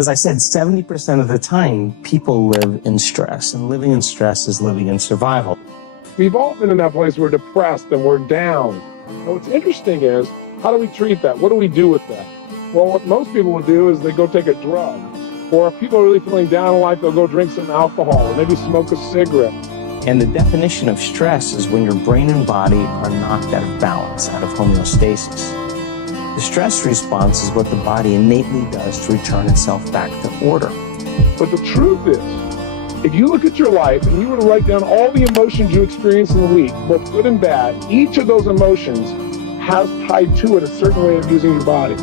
As I said, 70% of the time, people live in stress, and living in stress is living in survival. We've all been in that place where we're depressed and we're down. And what's interesting is, how do we treat that? What do we do with that? Well, what most people will do is they go take a drug. Or if people are really feeling down in life, they'll go drink some alcohol or maybe smoke a cigarette. And the definition of stress is when your brain and body are knocked out of balance, out of homeostasis. The stress response is what the body innately does to return itself back to order. But the truth is, if you look at your life and you were to write down all the emotions you experience in the week, both good and bad, each of those emotions has tied to it a certain way of using your body.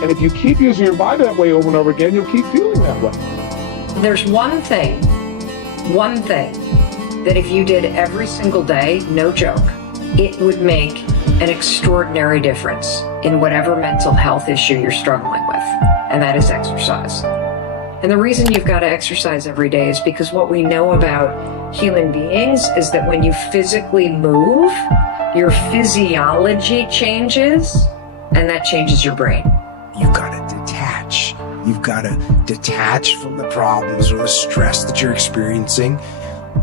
And if you keep using your body that way over and over again, you'll keep feeling that way. There's one thing that if you did every single day, no joke, it would make an extraordinary difference in whatever mental health issue you're struggling with, and that is exercise. And the reason you've got to exercise every day is because what we know about human beings is that when you physically move, your physiology changes, and that changes your brain. You've got to detach. You've got to detach from the problems or the stress that you're experiencing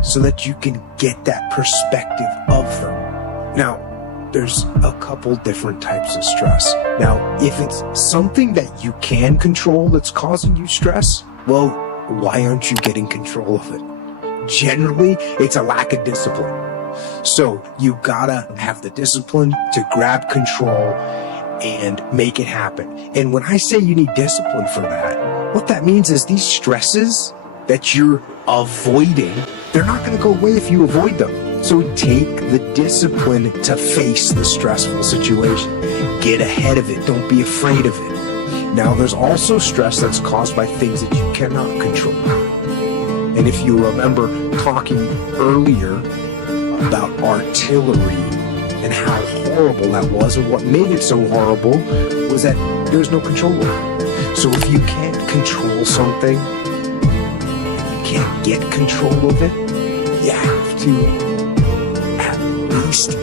so that you can get that perspective of them. Now, there's a couple different types of stress. Now, if it's something that you can control that's causing you stress, well, why aren't you getting control of it? Generally, it's a lack of discipline. So you gotta have the discipline to grab control and make it happen. And when I say you need discipline for that, what that means is these stresses that you're avoiding, they're not going to go away if you avoid them. So take the discipline to face the stressful situation. Get ahead of it. Don't be afraid of it. Now, there's also stress that's caused by things that you cannot control. And if you remember talking earlier about artillery and how horrible that was, and what made it so horrible was that there's no control over it. So if you can't control something, can't get control of it, you have to at least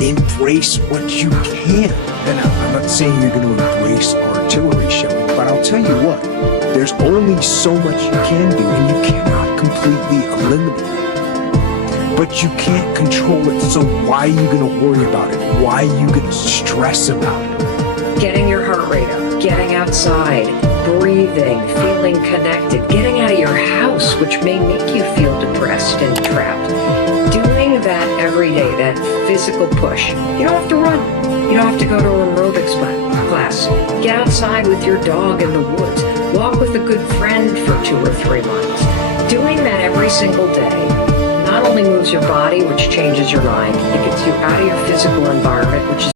embrace what you can. And I'm not saying you're going to embrace artillery shelling, but I'll tell you what, there's only so much you can do, and you cannot completely eliminate it. But you can't control it, so why are you going to worry about it? Why are you going to stress about it? Getting your heart rate up, getting outside, breathing, feeling connected, getting out of your house, which may make you feel depressed and trapped. Doing that every day, that physical push. You don't have to run. You don't have to go to an aerobics class. Get outside with your dog in the woods. Walk with a good friend for 2 or 3 miles. Doing that every single day not only moves your body, which changes your mind, it gets you out of your physical environment, which is